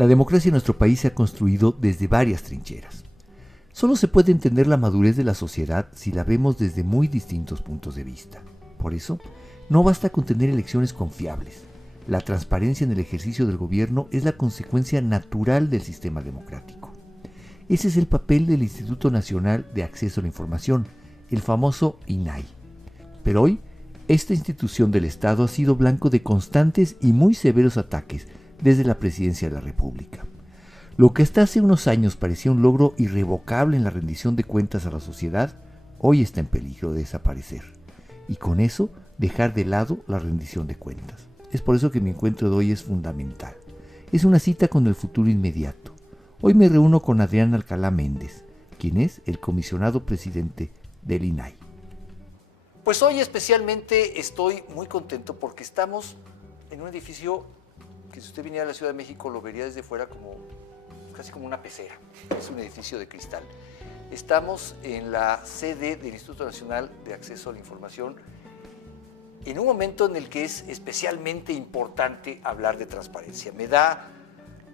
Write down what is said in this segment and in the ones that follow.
La democracia en nuestro país se ha construido desde varias trincheras. Solo se puede entender la madurez de la sociedad si la vemos desde muy distintos puntos de vista. Por eso, no basta con tener elecciones confiables. La transparencia en el ejercicio del gobierno es la consecuencia natural del sistema democrático. Ese es el papel del Instituto Nacional de Acceso a la Información, el famoso INAI. Pero hoy, esta institución del Estado ha sido blanco de constantes y muy severos ataques desde la Presidencia de la República. Lo que hasta hace unos años parecía un logro irrevocable en la rendición de cuentas a la sociedad, hoy está en peligro de desaparecer. Y con eso, dejar de lado la rendición de cuentas. Es por eso que mi encuentro de hoy es fundamental. Es una cita con el futuro inmediato. Hoy me reúno con Adrián Alcalá Méndez, quien es el comisionado presidente del INAI. Pues hoy especialmente estoy muy contento porque estamos en un edificio que si usted viniera a la Ciudad de México lo vería desde fuera como casi como una pecera. Es un edificio de cristal. Estamos en la sede del Instituto Nacional de Acceso a la Información en un momento en el que es especialmente importante hablar de transparencia. Me da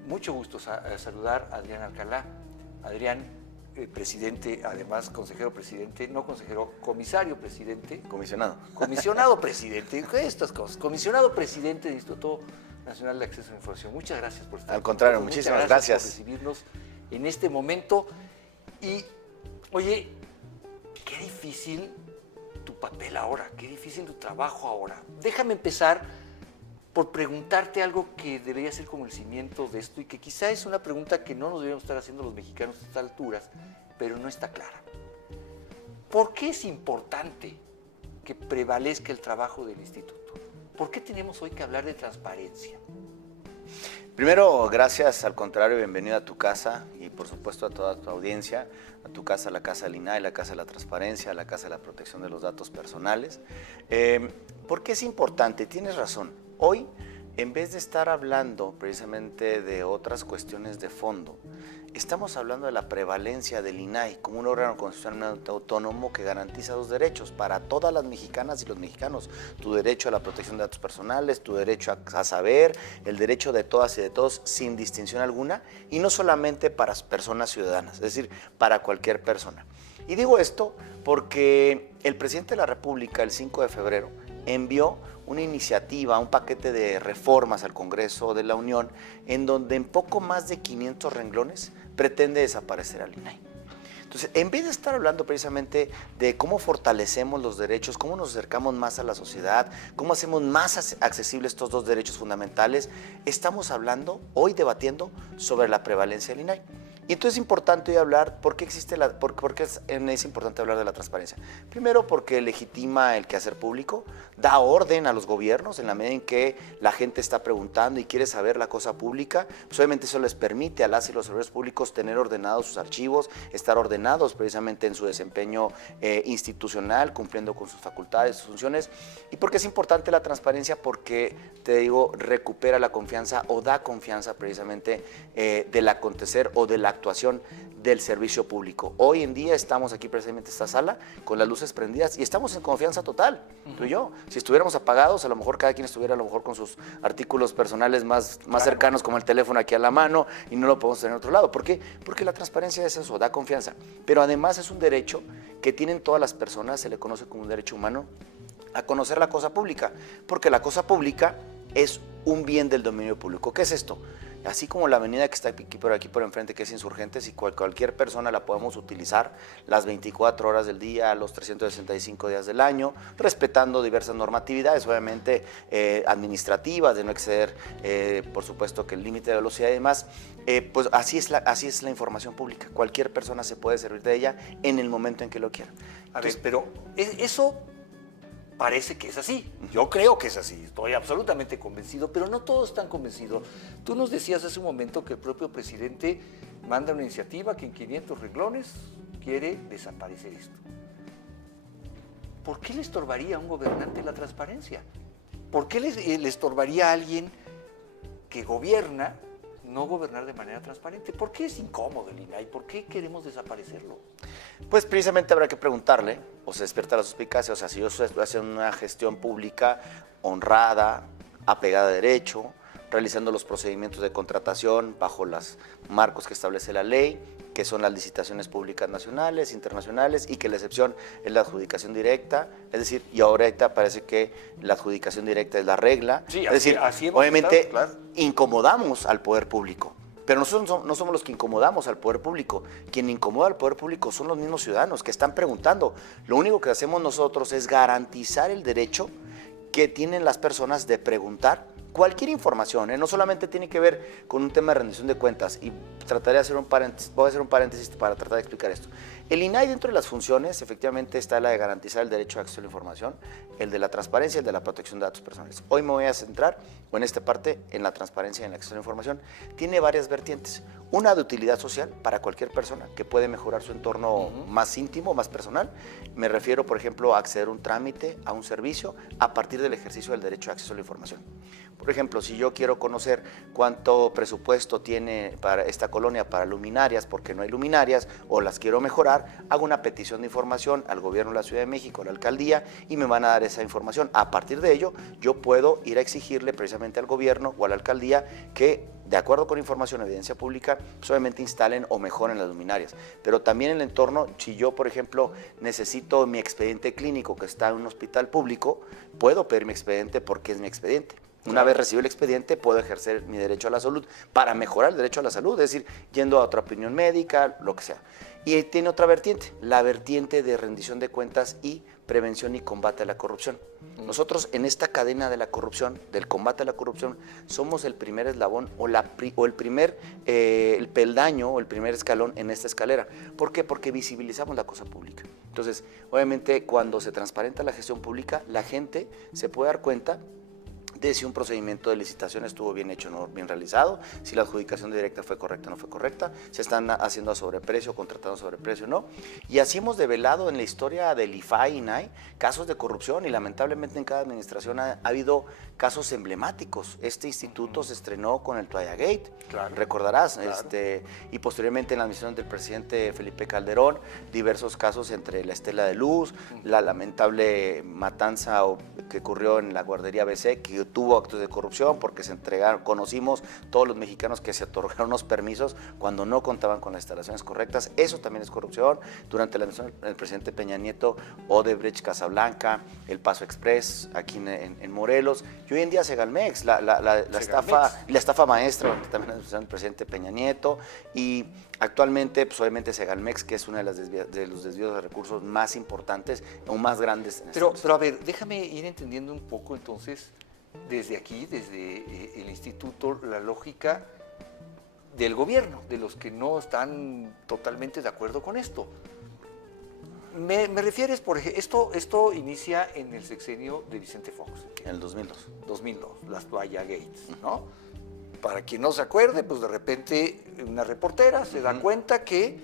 mucho gusto saludar a Adrián Alcalá. Adrián, presidente, además consejero presidente, no consejero, comisario presidente. Comisionado presidente, estas cosas. Comisionado presidente del Instituto Nacional de Acceso a la Información. Muchas gracias por estar. Al contrario, muchísimas gracias por recibirnos en este momento. Y, oye, qué difícil tu papel ahora, qué difícil tu trabajo ahora. Déjame empezar por preguntarte algo que debería ser como el cimiento de esto y que quizá es una pregunta que no nos deberíamos estar haciendo los mexicanos a estas alturas, pero no está clara. ¿Por qué es importante que prevalezca el trabajo del instituto? ¿Por qué tenemos hoy que hablar de transparencia? Primero, gracias, al contrario, bienvenido a tu casa y por supuesto a toda tu audiencia, a tu casa, la casa del INAI, la casa de la transparencia, la casa de la protección de los datos personales. ¿Por qué es importante? Tienes razón. Hoy, en vez de estar hablando precisamente de otras cuestiones de fondo, estamos hablando de la prevalencia del INAI como un órgano constitucionalmente autónomo que garantiza los derechos para todas las mexicanas y los mexicanos. Tu derecho a la protección de datos personales, tu derecho a saber, el derecho de todas y de todos sin distinción alguna, y no solamente para personas ciudadanas, es decir, para cualquier persona. Y digo esto porque el presidente de la República, el 5 de febrero, envió una iniciativa, un paquete de reformas al Congreso de la Unión, en donde en poco más de 500 renglones pretende desaparecer al INAI. Entonces, en vez de estar hablando precisamente de cómo fortalecemos los derechos, cómo nos acercamos más a la sociedad, cómo hacemos más accesibles estos dos derechos fundamentales, estamos hablando, hoy debatiendo, sobre la prevalencia del INAI. Y entonces es importante hablar, ¿por qué es importante hablar de la transparencia? Primero, porque legitima el quehacer público, da orden a los gobiernos en la medida en que la gente está preguntando y quiere saber la cosa pública, pues obviamente eso les permite a las y los servidores públicos tener ordenados sus archivos, estar ordenados precisamente en su desempeño institucional, cumpliendo con sus facultades, sus funciones. ¿Y por qué es importante la transparencia? Porque, te digo, recupera la confianza o da confianza precisamente del acontecer o de la actuación del servicio público. Hoy en día estamos aquí precisamente en esta sala con las luces prendidas y estamos en confianza total, tú y yo. Si estuviéramos apagados, a lo mejor cada quien estuviera a lo mejor con sus artículos personales más cercanos, como el teléfono aquí a la mano, y no lo podemos tener en otro lado. ¿Por qué? Porque la transparencia es eso, da confianza. Pero además es un derecho que tienen todas las personas, se le conoce como un derecho humano, a conocer la cosa pública, porque la cosa pública es un bien del dominio público. ¿Qué es esto? Así como la avenida que está aquí por enfrente, que es Insurgentes, y cualquier persona la podemos utilizar las 24 horas del día, los 365 días del año, respetando diversas normatividades, obviamente administrativas, de no exceder, por supuesto, que el límite de velocidad y demás. Pues así es la información pública. Cualquier persona se puede servir de ella en el momento en que lo quiera. Entonces, pero eso parece que es así. Yo creo que es así. Estoy absolutamente convencido, pero no todos están convencidos. Tú nos decías hace un momento que el propio presidente manda una iniciativa que en 500 renglones quiere desaparecer esto. ¿Por qué le estorbaría a un gobernante la transparencia? ¿Por qué le estorbaría a alguien que gobierna no gobernar de manera transparente? ¿Por qué es incómodo el INAI? ¿Por qué queremos desaparecerlo? Pues precisamente habrá que preguntarle, o se despierta la suspicacia, o sea, si yo estoy haciendo una gestión pública honrada, apegada a derecho, realizando los procedimientos de contratación bajo los marcos que establece la ley, que son las licitaciones públicas nacionales, internacionales, y que la excepción es la adjudicación directa, es decir, y ahorita parece que la adjudicación directa es la regla, Sí, es decir, así hemos obviamente estado, claro. incomodamos al poder público. Pero nosotros no somos los que incomodamos al poder público. Quien incomoda al poder público son los mismos ciudadanos que están preguntando. Lo único que hacemos nosotros es garantizar el derecho que tienen las personas de preguntar cualquier información, no solamente tiene que ver con un tema de rendición de cuentas, y trataré de hacer un paréntesis, voy a hacer un paréntesis para tratar de explicar esto. El INAI, dentro de las funciones, efectivamente está la de garantizar el derecho a acceso a la información, el de la transparencia, el de la protección de datos personales. Hoy me voy a centrar, o en esta parte, en la transparencia y en el acceso a la información. Tiene varias vertientes. Una de utilidad social para cualquier persona que puede mejorar su entorno más íntimo, más personal. Me refiero, por ejemplo, a acceder a un trámite, a un servicio, a partir del ejercicio del derecho a acceso a la información. Por ejemplo, si yo quiero conocer cuánto presupuesto tiene para esta colonia para luminarias, porque no hay luminarias, o las quiero mejorar, hago una petición de información al gobierno de la Ciudad de México, a la alcaldía, y me van a dar esa información. A partir de ello, yo puedo ir a exigirle precisamente al gobierno o a la alcaldía que, de acuerdo con información, evidencia pública, pues obviamente instalen o mejoren las luminarias. Pero también en el entorno, si yo, por ejemplo, necesito mi expediente clínico que está en un hospital público, puedo pedir mi expediente porque es mi expediente. Una vez recibo el expediente, puedo ejercer mi derecho a la salud para mejorar el derecho a la salud, es decir, yendo a otra opinión médica, lo que sea. Y tiene otra vertiente, la vertiente de rendición de cuentas y prevención y combate a la corrupción. Nosotros en esta cadena de la corrupción, del combate a la corrupción, somos el primer eslabón o el primer el peldaño o el primer escalón en esta escalera. ¿Por qué? Porque visibilizamos la cosa pública. Entonces, obviamente, cuando se transparenta la gestión pública, la gente se puede dar cuenta de si un procedimiento de licitación estuvo bien hecho o no bien realizado, si la adjudicación directa fue correcta o no fue correcta, si están haciendo a sobreprecio, contratando a sobreprecio o no. Y así hemos develado en la historia del IFAI y INAI casos de corrupción, y lamentablemente en cada administración ha habido casos emblemáticos. Este instituto se estrenó con el Toalla Gate, recordarás, claro. Y posteriormente en la administración del presidente Felipe Calderón, diversos casos entre la Estela de Luz, la lamentable matanza que ocurrió en la guardería ABC, que tuvo actos de corrupción porque se entregaron, conocimos todos los mexicanos que se otorgaron unos permisos cuando no contaban con las instalaciones correctas. Eso también es corrupción. Durante la administración del presidente Peña Nieto, Odebrecht, Casablanca, El Paso Express aquí en Morelos, y hoy en día Segalmex, la estafa maestra, también la administración del presidente Peña Nieto, y actualmente, pues obviamente Segalmex, que es uno de los desvíos de recursos más importantes o más grandes. Pero a ver, déjame ir entendiendo un poco entonces, desde aquí, desde el instituto, la lógica del gobierno, de los que no están totalmente de acuerdo con esto. Me refieres, por ejemplo, esto inicia en el sexenio de Vicente Fox. En el 2002. 2002, las Toalla Gates, ¿no? Para quien no se acuerde, pues de repente una reportera se da cuenta que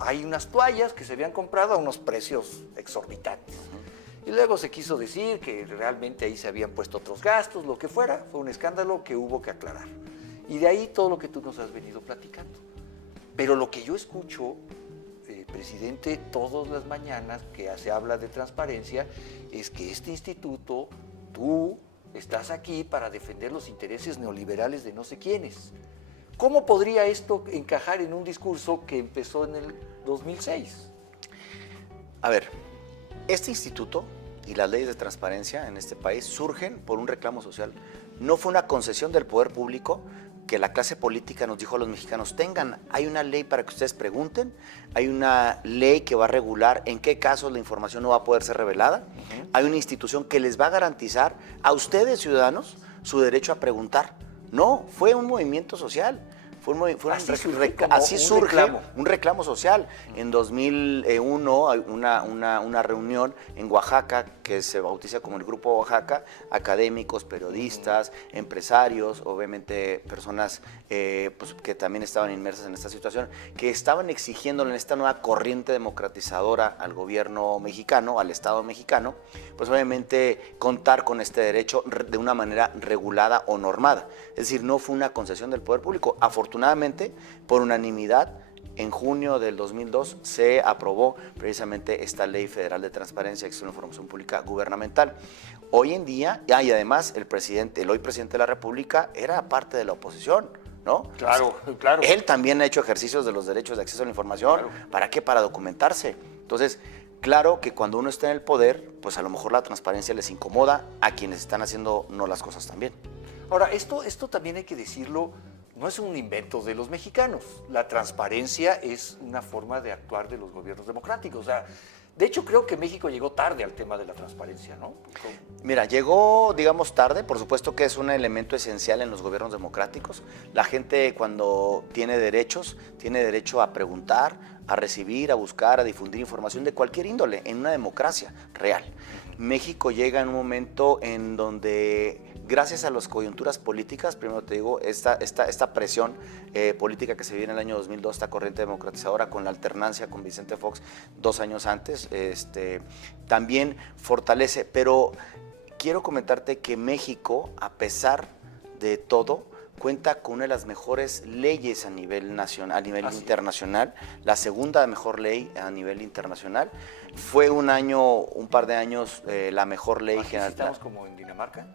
hay unas toallas que se habían comprado a unos precios exorbitantes. Y luego se quiso decir que realmente ahí se habían puesto otros gastos, lo que fuera. Fue un escándalo que hubo que aclarar. Y de ahí todo lo que tú nos has venido platicando. Pero lo que yo escucho, presidente, todas las mañanas que se habla de transparencia, es que este instituto, tú estás aquí para defender los intereses neoliberales de no sé quiénes. ¿Cómo podría esto encajar en un discurso que empezó en el 2006? A ver, este instituto y las leyes de transparencia en este país surgen por un reclamo social. No fue una concesión del poder público que la clase política nos dijo a los mexicanos: hay una ley para que ustedes pregunten, hay una ley que va a regular en qué casos la información no va a poder ser revelada, hay una institución que les va a garantizar a ustedes, ciudadanos, su derecho a preguntar. No, fue un movimiento social. Así surge un reclamo social. En 2001 hay una reunión en Oaxaca que se bautiza como el Grupo Oaxaca, académicos, periodistas, empresarios, obviamente personas pues, que también estaban inmersas en esta situación, que estaban exigiéndole en esta nueva corriente democratizadora al gobierno mexicano, al Estado mexicano, pues obviamente contar con este derecho de una manera regulada o normada. Es decir, no fue una concesión del poder público. Afortunadamente, por unanimidad, en junio del 2002 se aprobó precisamente esta Ley Federal de Transparencia y Acceso a la Información Pública Gubernamental. Hoy en día, y además el hoy presidente de la República era parte de la oposición, ¿no? Claro, claro. Él también ha hecho ejercicios de los derechos de acceso a la información. Claro. ¿Para qué? Para documentarse. Entonces, claro que cuando uno está en el poder, pues a lo mejor la transparencia les incomoda a quienes están haciendo no las cosas tan bien. Ahora, esto también hay que decirlo, no es un invento de los mexicanos. La transparencia es una forma de actuar de los gobiernos democráticos. O sea, de hecho, creo que México llegó tarde al tema de la transparencia, ¿no? Mira, llegó, digamos, tarde. Por supuesto que es un elemento esencial en los gobiernos democráticos. La gente, cuando tiene derechos, tiene derecho a preguntar, a recibir, a buscar, a difundir información de cualquier índole en una democracia real. México llega en un momento en donde, gracias a las coyunturas políticas, primero te digo, esta presión política que se vive en el año 2002, esta corriente democratizadora con la alternancia con Vicente Fox 2 años antes, también fortalece. Pero quiero comentarte que México, a pesar de todo, cuenta con una de las mejores leyes a nivel nacional, a nivel internacional, la segunda mejor ley a nivel internacional. Fue un par de años, la mejor ley general. ¿Estamos como en Dinamarca?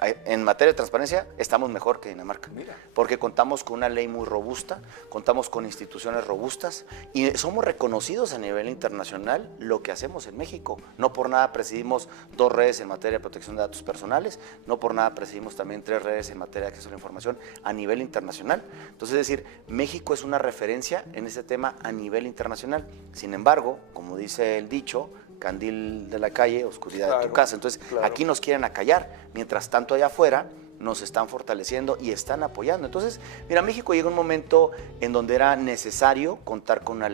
En materia de transparencia estamos mejor que Dinamarca. Mira. Porque contamos con una ley muy robusta, contamos con instituciones robustas y somos reconocidos a nivel internacional lo que hacemos en México. No por nada presidimos 2 redes en materia de protección de datos personales, no por nada presidimos también 3 redes en materia de acceso a la información a nivel internacional. Entonces, es decir, México es una referencia en ese tema a nivel internacional. Sin embargo, como dice el dicho, candil de la calle, oscuridad de tu casa. Entonces, aquí nos quieren acallar. Mientras tanto, allá afuera nos están fortaleciendo y están apoyando. Entonces, mira, México llegó un momento en donde era necesario contar con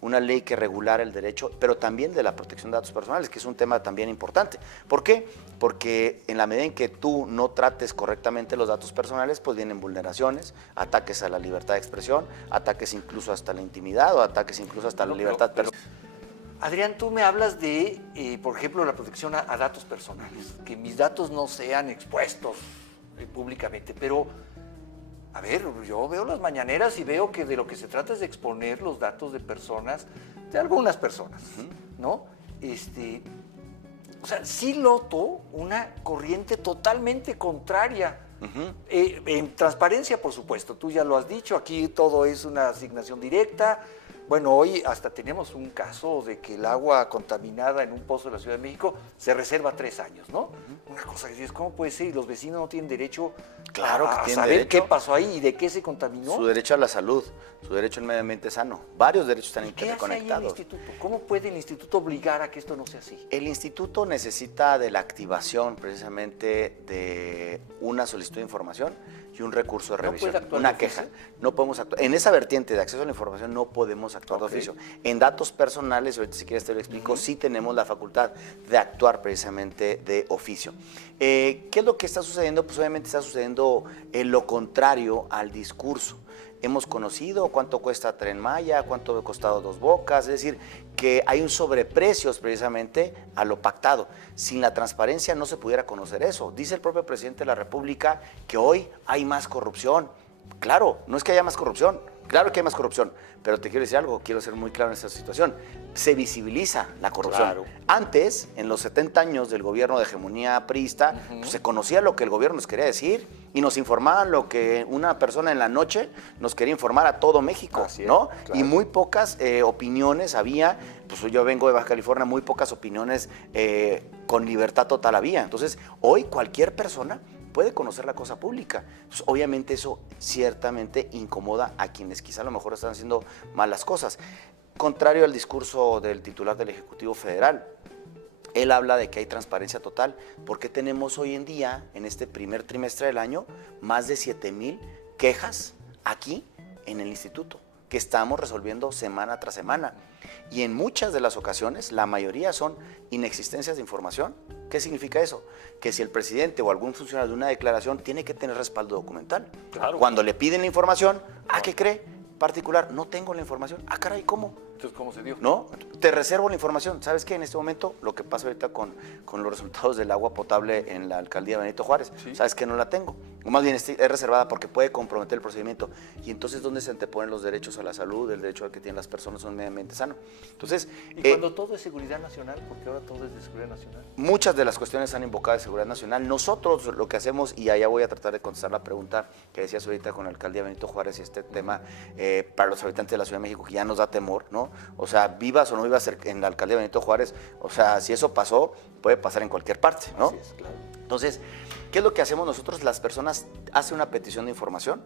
una ley que regulara el derecho, pero también de la protección de datos personales, que es un tema también importante. ¿Por qué? Porque en la medida en que tú no trates correctamente los datos personales, pues vienen vulneraciones, ataques a la libertad de expresión, ataques incluso hasta la intimidad o ataques incluso hasta la libertad personal. Adrián, tú me hablas de, por ejemplo, la protección a datos personales, que mis datos no sean expuestos públicamente, pero, a ver, yo veo las mañaneras y veo que de lo que se trata es de exponer los datos de personas, de algunas personas, ¿no? O sea, sí noto una corriente totalmente contraria. En transparencia, por supuesto, tú ya lo has dicho, aquí todo es una asignación directa. Bueno, hoy hasta tenemos un caso de que el agua contaminada en un pozo de la Ciudad de México se reserva 3 años, ¿no? Una cosa que dices, ¿cómo puede ser? Y los vecinos no tienen derecho a saber qué pasó ahí y de qué se contaminó. Su derecho a la salud, su derecho al medio ambiente sano. Varios derechos están interconectados. ¿Qué hace ahí el instituto? ¿Cómo puede el instituto obligar a que esto no sea así? El instituto necesita de la activación precisamente de una solicitud de información y un recurso de revisión, una queja. No podemos actuar. En esa vertiente de acceso a la información no podemos actuar de oficio. En datos personales, ahorita si quieres te lo explico, sí tenemos la facultad de actuar precisamente de oficio. ¿Qué es lo que está sucediendo? Pues obviamente está sucediendo lo contrario al discurso. Hemos conocido cuánto cuesta Tren Maya, cuánto ha costado Dos Bocas, es decir, que hay un sobreprecio precisamente a lo pactado. Sin la transparencia no se pudiera conocer eso. Dice el propio presidente de la República que hoy hay más corrupción. Claro, no es que haya más corrupción, claro que hay más corrupción, pero te quiero decir algo, quiero ser muy claro en esta situación. Se visibiliza la corrupción. Claro. Antes, en los 70 años del gobierno de hegemonía priista, pues se conocía lo que el gobierno nos quería decir y nos informaban lo que una persona en la noche nos quería informar a todo México, ¿no? Claro. Y muy pocas opiniones había, pues yo vengo de Baja California, muy pocas opiniones con libertad total había. Entonces, hoy cualquier persona puede conocer la cosa pública. Pues, obviamente eso ciertamente incomoda a quienes quizá a lo mejor están haciendo malas cosas. Contrario al discurso del titular del Ejecutivo Federal, él habla de que hay transparencia total, porque tenemos hoy en día, en este primer trimestre del año, más de 7,000 quejas aquí en el instituto, que estamos resolviendo semana tras semana. Y en muchas de las ocasiones, la mayoría son inexistencias de información. ¿Qué significa eso? Que si el presidente o algún funcionario de una declaración tiene que tener respaldo documental. Claro. Cuando le piden la información, ¿a qué cree? Particular, no tengo la información. Ah, caray, ¿cómo? Entonces, ¿cómo se dio? No, te reservo la información. ¿Sabes qué? En este momento, lo que pasa ahorita con los resultados del agua potable en la alcaldía Benito Juárez, ¿sí? ¿Sabes qué? No la tengo. o más bien es reservada porque puede comprometer el procedimiento. Y entonces, ¿dónde se anteponen los derechos a la salud, el derecho al que tienen las personas a un medio ambiente sano? Entonces, y cuando todo es seguridad nacional, porque ahora todo es de seguridad nacional. Muchas de las cuestiones han invocado de seguridad nacional. Nosotros lo que hacemos, y allá voy a tratar de contestar la pregunta que decías ahorita con la alcaldía Benito Juárez y este tema para los habitantes de la Ciudad de México, que ya nos da temor, ¿no? O sea, vivas o no vivas en la alcaldía Benito Juárez, o sea, si eso pasó, puede pasar en cualquier parte, ¿no? Así es, claro. Entonces, ¿qué es lo que hacemos nosotros? Las personas hacen una petición de información.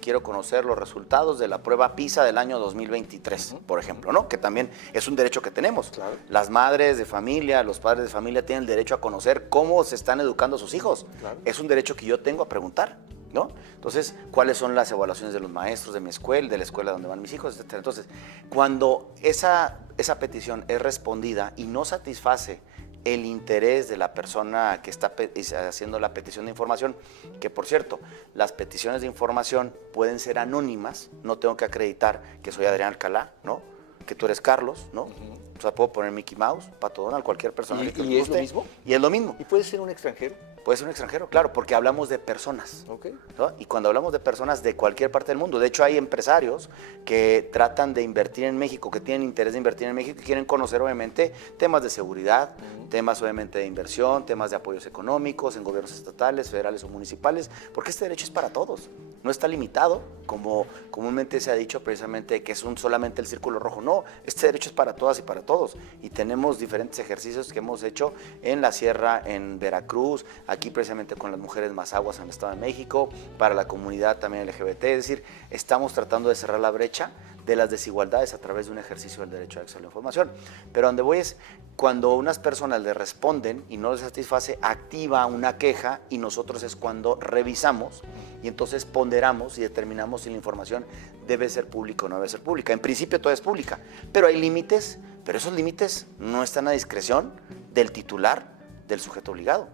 Quiero conocer los resultados de la prueba PISA del año 2023, por ejemplo, ¿no? Que también es un derecho que tenemos. Claro. Las madres de familia, los padres de familia tienen el derecho a conocer cómo se están educando sus hijos. Claro. Es un derecho que yo tengo a preguntar, ¿no? Entonces, ¿cuáles son las evaluaciones de los maestros de mi escuela, de la escuela donde van mis hijos, etcétera? Entonces, cuando esa petición es respondida y no satisface el interés de la persona que está haciendo la petición de información, que por cierto, las peticiones de información pueden ser anónimas, no tengo que acreditar que soy Adrián Alcalá, ¿no? Que tú eres Carlos, ¿no? O sea, puedo poner Mickey Mouse, Pato Donald, cualquier persona que ¿Y es lo mismo? Y es lo mismo. ¿Y puede ser un extranjero? Puede ser un extranjero, claro, porque hablamos de personas. Okay. ¿No? Y cuando hablamos de personas de cualquier parte del mundo, de hecho hay empresarios que tratan de invertir en México, que tienen interés de invertir en México y quieren conocer obviamente temas de seguridad, temas obviamente de inversión, temas de apoyos económicos en gobiernos estatales, federales o municipales, porque este derecho es para todos, no está limitado, como comúnmente se ha dicho precisamente que es solamente el círculo rojo. No, este derecho es para todas y para todos. Y tenemos diferentes ejercicios que hemos hecho en la sierra, en Veracruz, aquí precisamente con las mujeres mazahuas en el Estado de México, para la comunidad también LGBT, es decir, estamos tratando de cerrar la brecha de las desigualdades a través de un ejercicio del derecho a acceso a la información. Pero donde voy es, cuando unas personas le responden y no les satisface, activa una queja y nosotros es cuando revisamos y entonces ponderamos y determinamos si la información debe ser pública o no debe ser pública. En principio todo es pública, pero hay límites, pero esos límites no están a discreción del titular, del sujeto obligado.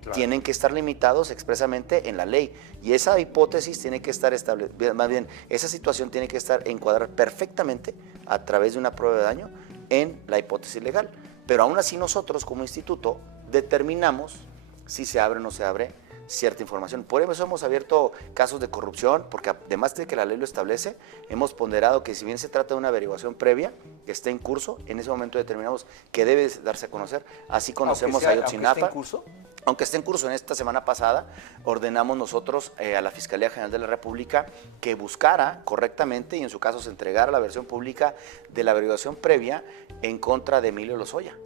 Claro. Tienen que estar limitados expresamente en la ley y esa hipótesis tiene que estar establecida, más bien, esa situación tiene que estar encuadrada perfectamente a través de una prueba de daño en la hipótesis legal. Pero aún así nosotros como instituto determinamos si se abre o no se abre cierta información. Por eso hemos abierto casos de corrupción, porque además de que la ley lo establece, hemos ponderado que si bien se trata de una averiguación previa que está en curso, en ese momento determinamos que debe darse a conocer. Así conocemos a Ayotzinapa. ¿Aunque esté en curso? Aunque esté en curso, en esta semana pasada ordenamos nosotros a la Fiscalía General de la República que buscara correctamente y en su caso se entregara la versión pública de la averiguación previa en contra de Emilio Lozoya,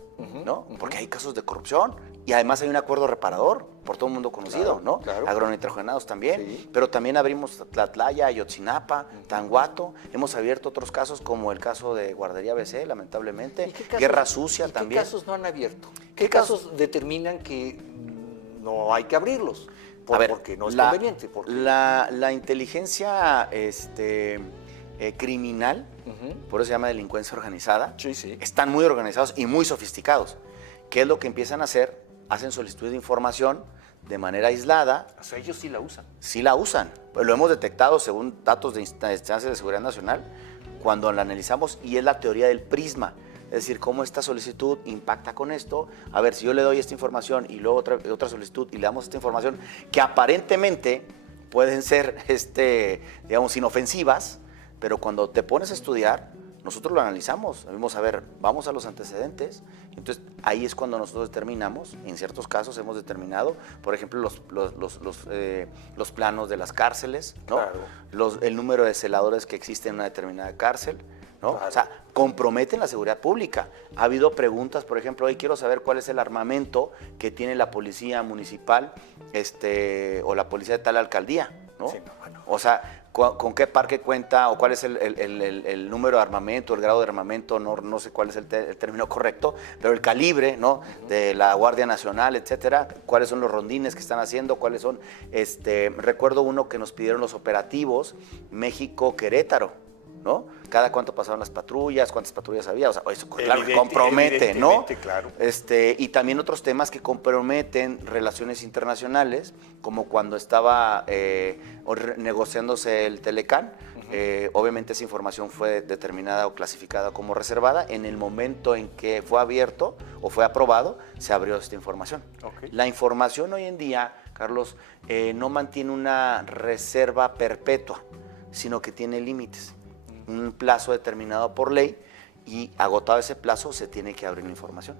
¿no? Porque hay casos de corrupción y además hay un acuerdo reparador, por todo el mundo conocido, claro, ¿no? Claro. Agronitrogenados también, sí. Pero también abrimos Tlatlaya, Ayotzinapa, Tanguato, hemos abierto otros casos como el caso de Guardería BC, lamentablemente, Guerra Sucia también. ¿Qué casos no han abierto? ¿Qué casos determinan que no hay que abrirlos? Porque no es conveniente. Porque... La inteligencia criminal, por eso se llama delincuencia organizada, sí. Están muy organizados y muy sofisticados. ¿Qué es lo que empiezan a hacer? Hacen solicitud de información de manera aislada. O sea, ellos sí la usan. Sí la usan. Pues lo hemos detectado según datos de instancias de seguridad nacional cuando la analizamos y es la teoría del prisma. Es decir, cómo esta solicitud impacta con esto. A ver, si yo le doy esta información y luego otra solicitud y le damos esta información que aparentemente pueden ser, digamos, inofensivas, pero cuando te pones a estudiar, nosotros lo analizamos. Vamos a ver, vamos a los antecedentes. Entonces, ahí es cuando nosotros determinamos, en ciertos casos hemos determinado, por ejemplo, los planos de las cárceles, ¿no? Claro. El número de celadores que existe en una determinada cárcel, ¿no? Claro. O sea, comprometen la seguridad pública. Ha habido preguntas, por ejemplo, hoy quiero saber cuál es el armamento que tiene la policía municipal o la policía de tal alcaldía, ¿no? Sí, no, bueno. O sea, ¿con qué parque cuenta o cuál es el número de armamento, el grado de armamento? No sé cuál es el término correcto, pero el calibre, ¿no? De la Guardia Nacional, etcétera. ¿Cuáles son los rondines que están haciendo? ¿Cuáles son? Recuerdo uno que nos pidieron los operativos México-Querétaro, ¿no? Cada cuánto pasaban las patrullas, cuántas patrullas había, o sea, eso claro, compromete, ¿no? Claro. Y también otros temas que comprometen relaciones internacionales, como cuando estaba negociándose el Telecán. Obviamente esa información fue determinada o clasificada como reservada. En el momento en que fue abierto o fue aprobado, se abrió esta información. Okay. La información hoy en día Carlos, no mantiene una reserva perpetua, sino que tiene límites, un plazo determinado por ley, y agotado ese plazo se tiene que abrir la información.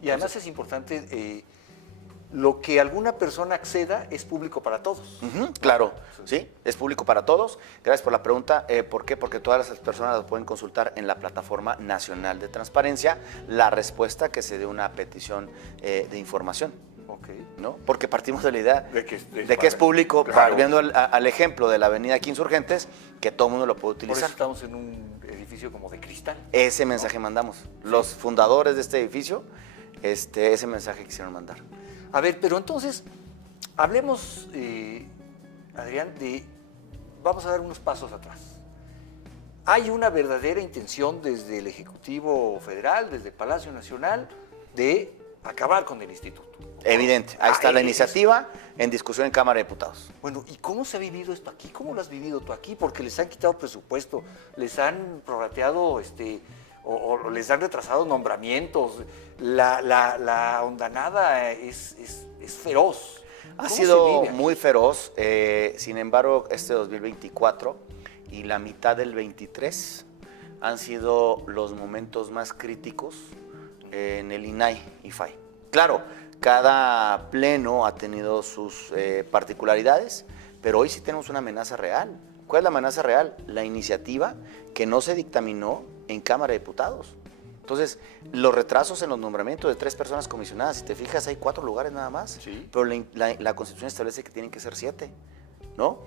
Y además es importante, lo que alguna persona acceda es público para todos. Claro, sí, es público para todos. Gracias por la pregunta. ¿Por qué? Porque todas las personas lo pueden consultar en la Plataforma Nacional de Transparencia, la respuesta que se dé una petición de información. Okay. ¿No? Porque partimos de la idea de que es público, claro. Viendo al ejemplo de la avenida aquí Insurgentes, que todo el mundo lo puede Por utilizar. eso estamos en un edificio como de cristal. Ese mensaje mandamos. Los fundadores de este edificio, ese mensaje quisieron mandar. A ver, pero entonces, hablemos, Adrián, vamos a dar unos pasos atrás. Hay una verdadera intención desde el Ejecutivo Federal, desde el Palacio Nacional, de acabar con el instituto. Evidente. Ahí está la iniciativa en discusión en Cámara de Diputados. Bueno, ¿y cómo se ha vivido esto aquí? ¿Cómo lo has vivido tú aquí? Porque les han quitado presupuesto, les han prorrateado, o les han retrasado nombramientos. La hondanada es feroz. Ha ¿Cómo sido se vive aquí? muy feroz. Sin embargo, 2024 y la mitad del 23 han sido los momentos más críticos en el INAI-IFAI. Claro, cada pleno ha tenido sus particularidades, pero hoy sí tenemos una amenaza real. ¿Cuál es la amenaza real? La iniciativa que no se dictaminó en Cámara de Diputados. Entonces, los retrasos en los nombramientos de 3 personas comisionadas, si te fijas, hay 4 lugares nada más, Sí. pero la Constitución establece que tienen que ser 7, ¿no?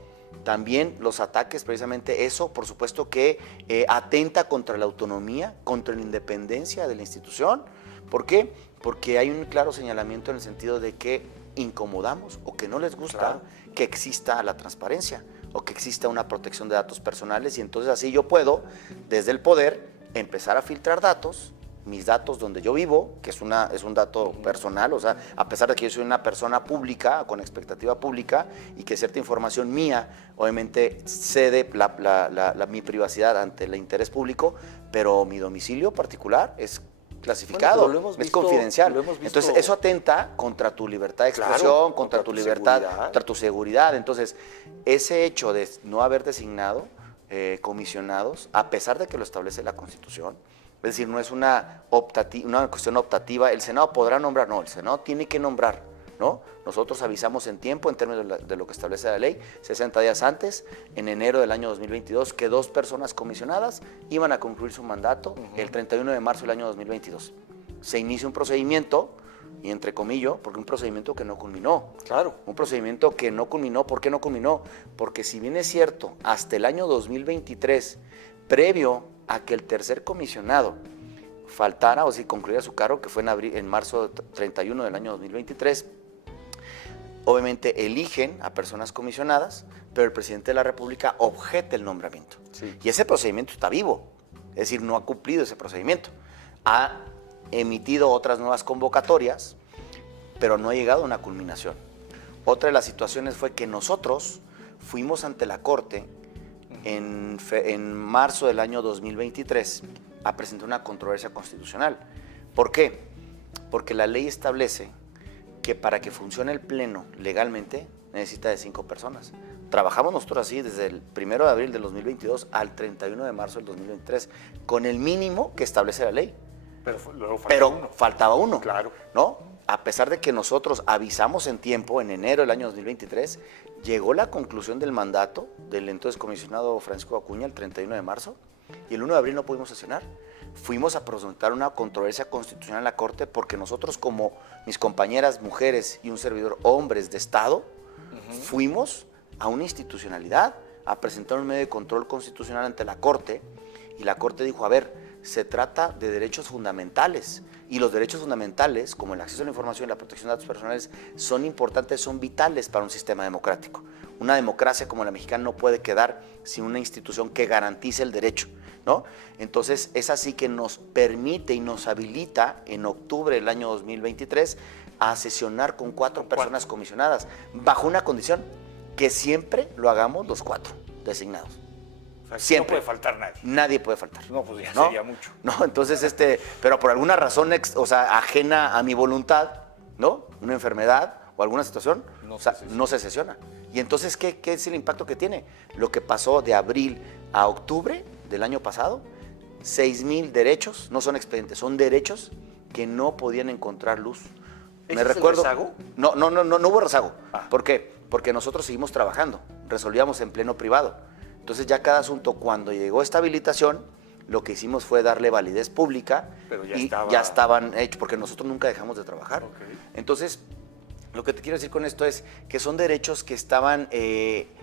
También los ataques, precisamente eso, por supuesto que atenta contra la autonomía, contra la independencia de la institución. ¿Por qué? Porque hay un claro señalamiento en el sentido de que incomodamos o que no les gusta Claro. que exista la transparencia o que exista una protección de datos personales, y entonces así yo puedo, desde el poder, empezar a filtrar datos, mis datos donde yo vivo, que es un dato personal, o sea, a pesar de que yo soy una persona pública, con expectativa pública, y que cierta información mía, obviamente, cede mi privacidad ante el interés público, pero mi domicilio particular es clasificado, Bueno, pero lo hemos es visto, confidencial. lo hemos visto. Entonces, eso atenta contra tu libertad de expresión, Claro, contra tu libertad, contra tu seguridad. Entonces, ese hecho de no haber designado comisionados, a pesar de que lo establece la Constitución, es decir, no es una cuestión optativa, el Senado podrá nombrar, no, el Senado tiene que nombrar, ¿no? Nosotros avisamos en tiempo, en términos de lo que establece la ley, 60 días antes, en enero del año 2022, que 2 personas comisionadas iban a concluir su mandato el 31 de marzo del año 2022. Se inicia un procedimiento, y entre comillas, porque un procedimiento que no culminó. Claro. Un procedimiento que no culminó. ¿Por qué no culminó? Porque si bien es cierto, hasta el año 2023, previo a que el tercer comisionado faltara o si concluyera su cargo, que fue en marzo 31 del año 2023, obviamente eligen a personas comisionadas, pero el presidente de la República objeta el nombramiento. Sí. Y ese procedimiento está vivo, es decir, no ha cumplido ese procedimiento. Ha emitido otras nuevas convocatorias, pero no ha llegado a una culminación. Otra de las situaciones fue que nosotros fuimos ante la Corte en marzo del año 2023 a presentar una controversia constitucional. ¿Por qué? Porque la ley establece que para que funcione el Pleno legalmente necesita de 5 personas. Trabajamos nosotros así desde el 1 de abril del 2022 al 31 de marzo del 2023, con el mínimo que establece la ley. Pero faltaba uno, Claro. ¿no? A pesar de que nosotros avisamos en tiempo, en enero del año 2023, llegó la conclusión del mandato del entonces comisionado Francisco Acuña el 31 de marzo, y el 1 de abril no pudimos sesionar. Fuimos a presentar una controversia constitucional en la Corte porque nosotros, como mis compañeras mujeres y un servidor hombres de Estado, fuimos a una institucionalidad a presentar un medio de control constitucional ante la Corte, y la Corte dijo, a ver, se trata de derechos fundamentales, y los derechos fundamentales, como el acceso a la información y la protección de datos personales, son importantes, son vitales para un sistema democrático. Una democracia como la mexicana no puede quedar sin una institución que garantice el derecho, ¿no? Entonces, es así que nos permite y nos habilita en octubre del año 2023 a sesionar con 4 personas comisionadas, bajo una condición, que siempre lo hagamos los 4 designados. O sea, Siempre. no puede faltar nadie. Nadie puede faltar. No, pues ya ¿no? sería mucho. No, entonces, pero por alguna razón, o sea, ajena a mi voluntad, ¿no? Una enfermedad o alguna situación, no se sesiona. Y entonces, ¿qué es el impacto que tiene? Lo que pasó de abril a octubre del año pasado, 6,000 derechos, no son expedientes, son derechos que no podían encontrar luz. ¿Ese es el rezago? No hubo rezago. ¿Por qué? Porque nosotros seguimos trabajando, resolvíamos en pleno privado. Entonces ya cada asunto, cuando llegó esta habilitación, lo que hicimos fue darle validez pública. Pero ya estaban hechos, porque nosotros nunca dejamos de trabajar. Okay. Entonces, lo que te quiero decir con esto es que son derechos que estaban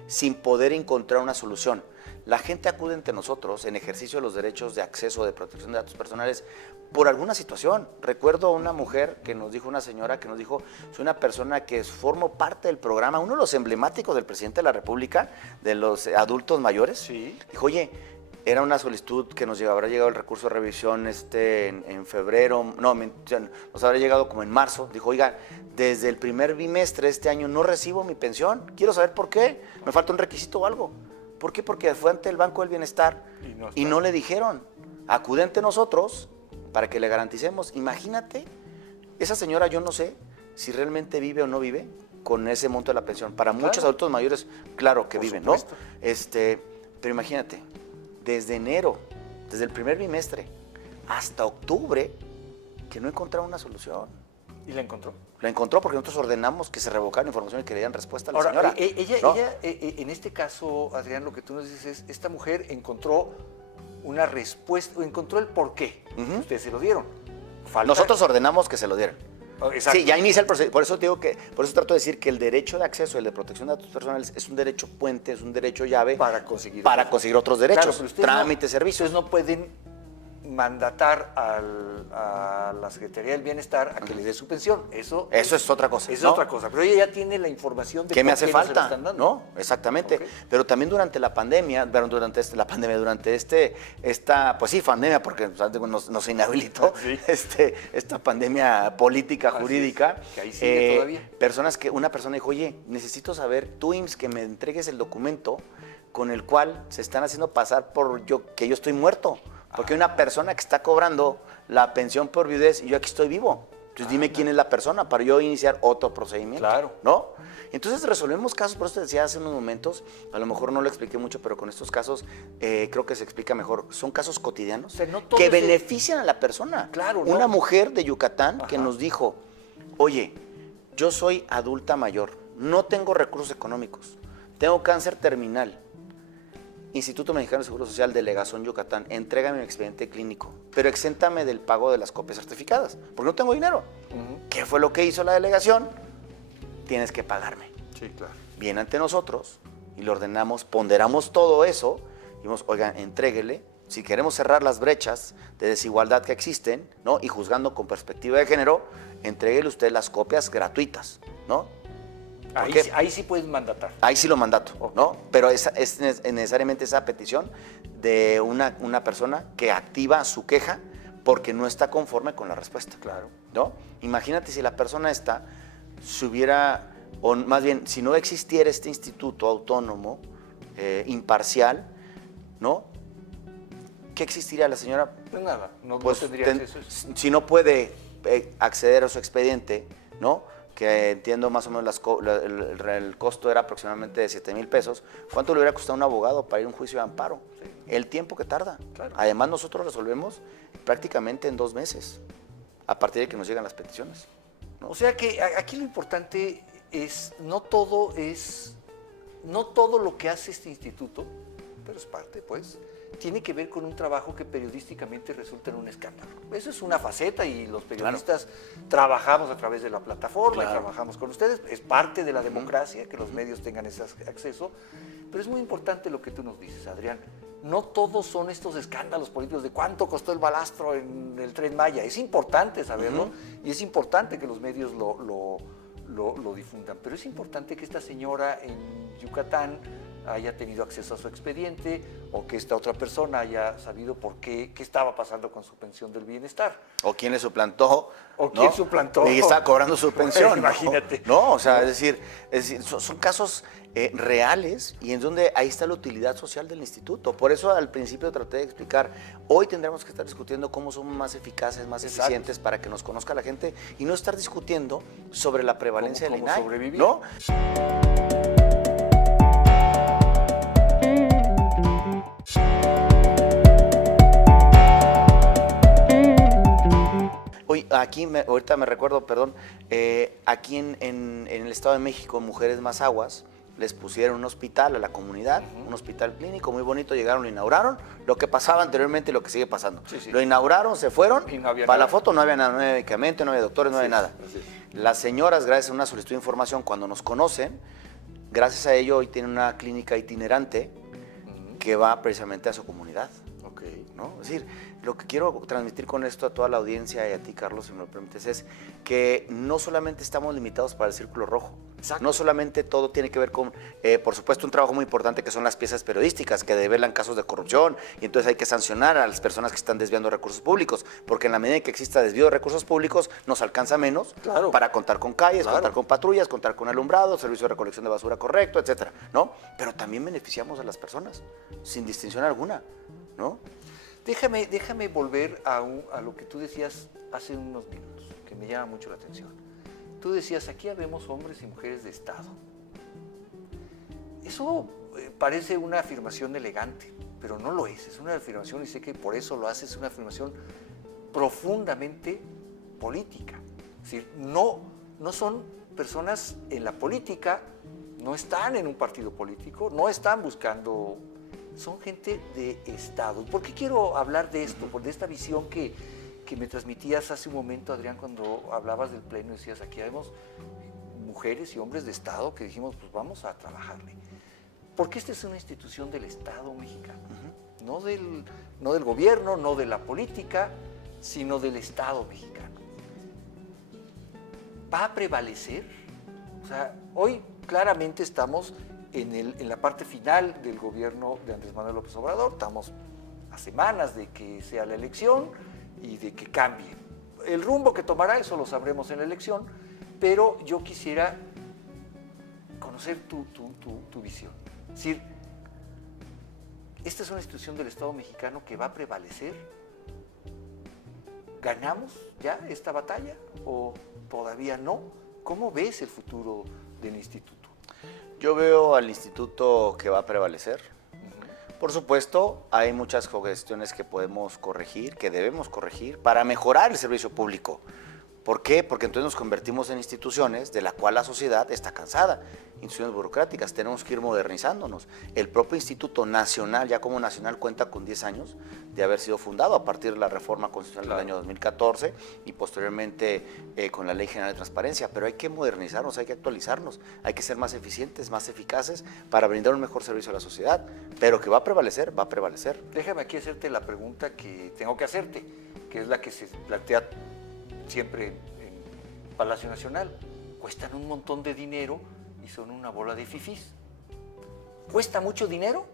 sin poder encontrar una solución. La gente acude ante nosotros en ejercicio de los derechos de acceso, de protección de datos personales, por alguna situación. Recuerdo a una mujer que nos dijo, una señora que nos dijo, soy una persona que formo parte del programa, uno de los emblemáticos del presidente de la República, de los adultos mayores. Sí. Dijo, oye, era una solicitud que nos habrá llegado el recurso de revisión en febrero, nos habrá llegado como en marzo. Dijo, oiga, desde el primer bimestre de este año no recibo mi pensión, quiero saber por qué, me falta un requisito o algo. ¿Por qué? Porque fue ante el Banco del Bienestar y no le dijeron, acude ante nosotros para que le garanticemos. Imagínate, esa señora, yo no sé si realmente vive o no vive con ese monto de la pensión. Para muchos adultos mayores, claro que viven, ¿no? Pero imagínate, desde enero, desde el primer bimestre hasta octubre, que no encontraron una solución. ¿Y la encontró? La encontró porque nosotros ordenamos que se revocaran información y que le dieran respuesta a la señora. Ahora, ella, en este caso, Adrián, lo que tú nos dices es, esta mujer encontró una respuesta, encontró el porqué. Ustedes se lo dieron. Nosotros ordenamos que se lo dieran. Exacto. Sí, ya inicia el proceso. Por eso trato de decir que el derecho de acceso, el de protección de datos personales, es un derecho puente, es un derecho llave para conseguir otros derechos, claro, trámites, servicios. Ustedes no pueden mandatar a la Secretaría del Bienestar a que le dé su pensión. Eso es otra cosa. Eso es otra cosa. Pero ella ya tiene la información de ¿qué me hace no se la falta? están dando. ¿No? Exactamente. Okay. Pero también durante la pandemia, pues sí, pandemia, porque nos inhabilitó esta pandemia política, jurídica. Que ahí sigue todavía. Una persona dijo, oye, necesito saber, tú IMSS, que me entregues el documento con el cual se están haciendo pasar que yo estoy muerto. Porque hay una persona que está cobrando la pensión por viudez y yo aquí estoy vivo. Entonces dime quién es la persona para yo iniciar otro procedimiento. Claro. ¿No? Entonces resolvemos casos, por eso te decía hace unos momentos, a lo mejor no lo expliqué mucho, pero con estos casos creo que se explica mejor. Son casos cotidianos que benefician a la persona. Claro, ¿no? Una mujer de Yucatán que nos dijo, oye, yo soy adulta mayor, no tengo recursos económicos, tengo cáncer terminal. Instituto Mexicano de Seguro Social, Delegación Yucatán, entrégame mi expediente clínico, pero exéntame del pago de las copias certificadas, porque no tengo dinero. ¿Qué fue lo que hizo la delegación? Tienes que pagarme. Sí, claro. Viene ante nosotros y le ordenamos, ponderamos todo eso, y dijimos, oigan, entréguele, si queremos cerrar las brechas de desigualdad que existen, ¿no? Y juzgando con perspectiva de género, entréguele usted las copias gratuitas, ¿no? Ahí sí puedes mandatar. Ahí sí lo mandato, ¿no? Pero es necesariamente esa petición de una persona que activa su queja porque no está conforme con la respuesta. Claro. ¿No? Imagínate si la persona esta se hubiera, o más bien, si no existiera este instituto autónomo, imparcial, ¿no? ¿Qué existiría la señora? Pues nada, no tendría acceso. Si no puede acceder a su expediente, ¿no? Que entiendo más o menos el costo era aproximadamente de 7,000 pesos. ¿Cuánto le hubiera costado a un abogado para ir a un juicio de amparo? Sí. El tiempo que tarda. Claro. Además, nosotros resolvemos prácticamente en 2 meses, a partir de que nos llegan las peticiones, ¿no? O sea que aquí lo importante es, no todo lo que hace este instituto, pero es parte, pues, tiene que ver con un trabajo que periodísticamente resulta en un escándalo. Eso es una faceta y los periodistas trabajamos a través de la plataforma y trabajamos con ustedes. Es parte de la democracia que los medios tengan ese acceso, pero es muy importante lo que tú nos dices, Adrián. No todos son estos escándalos políticos de cuánto costó el balastro en el Tren Maya. Es importante saberlo y es importante que los medios lo difundan, pero es importante que esta señora en Yucatán haya tenido acceso a su expediente o que esta otra persona haya sabido por qué estaba pasando con su pensión del bienestar. O quién le suplantó. O ¿no? quién suplantó. Y está cobrando su pensión. Imagínate. No, o sea, es decir son casos reales y en donde ahí está la utilidad social del instituto. Por eso al principio traté de explicar, hoy tendremos que estar discutiendo cómo somos más eficaces, más eficientes para que nos conozca la gente y no estar discutiendo sobre la prevalencia del INAI. Sobrevivir. ¿No? Hoy, ahorita me recuerdo, perdón, aquí en el Estado de México, en Mujeres Más Aguas, les pusieron un hospital a la comunidad, un hospital clínico muy bonito, llegaron, lo inauguraron, lo que pasaba anteriormente y lo que sigue pasando. Sí, sí. Lo inauguraron, se fueron, Y no había para nada. la foto no había nada, no había medicamento, no había doctores, no había nada. Así es. Las señoras, gracias a una solicitud de información, cuando nos conocen, gracias a ello hoy tienen una clínica itinerante que va precisamente a su comunidad. Ok. ¿No? Es decir, lo que quiero transmitir con esto a toda la audiencia y a ti, Carlos, si me lo permites, es que no solamente estamos limitados para el Círculo Rojo. Exacto. No solamente todo tiene que ver con, por supuesto, un trabajo muy importante que son las piezas periodísticas, que develan casos de corrupción, y entonces hay que sancionar a las personas que están desviando recursos públicos, porque en la medida en que exista desvío de recursos públicos, nos alcanza menos Claro. para contar con calles, Claro. contar con patrullas, contar con alumbrado, servicio de recolección de basura correcto, etcétera, ¿no? Pero también beneficiamos a las personas, sin distinción alguna, ¿no? Déjame volver a lo que tú decías hace unos minutos, que me llama mucho la atención. Tú decías, aquí habemos hombres y mujeres de Estado. Eso parece una afirmación elegante, pero no lo es una afirmación, y sé que por eso lo haces, es una afirmación profundamente política. Es decir, no son personas en la política, no están en un partido político, no están buscando... Son gente de Estado. ¿Por qué quiero hablar de esto? De esta visión que me transmitías hace un momento, Adrián, cuando hablabas del pleno y decías, aquí vemos mujeres y hombres de Estado que dijimos, pues vamos a trabajarle. Porque esta es una institución del Estado mexicano, no del gobierno, no de la política, sino del Estado mexicano. ¿Va a prevalecer? O sea, hoy claramente estamos en la parte final del gobierno de Andrés Manuel López Obrador. Estamos a semanas de que sea la elección y de que cambie. El rumbo que tomará, eso lo sabremos en la elección, pero yo quisiera conocer tu visión. Es decir, esta es una institución del Estado mexicano que va a prevalecer. ¿Ganamos ya esta batalla o todavía no? ¿Cómo ves el futuro del instituto? Yo veo al instituto que va a prevalecer. Por supuesto, hay muchas cuestiones que podemos corregir, que debemos corregir para mejorar el servicio público. ¿Por qué? Porque entonces nos convertimos en instituciones de la cual la sociedad está cansada. Instituciones burocráticas, tenemos que ir modernizándonos. El propio Instituto Nacional, ya como nacional, cuenta con 10 años de haber sido fundado a partir de la reforma constitucional del año 2014 y posteriormente con la Ley General de Transparencia. Pero hay que modernizarnos, hay que actualizarnos, hay que ser más eficientes, más eficaces para brindar un mejor servicio a la sociedad. Pero que va a prevalecer, va a prevalecer. Déjame aquí hacerte la pregunta que tengo que hacerte, que es la que se plantea siempre en Palacio Nacional. Cuestan un montón de dinero y son una bola de fifís. ¿Cuesta mucho dinero?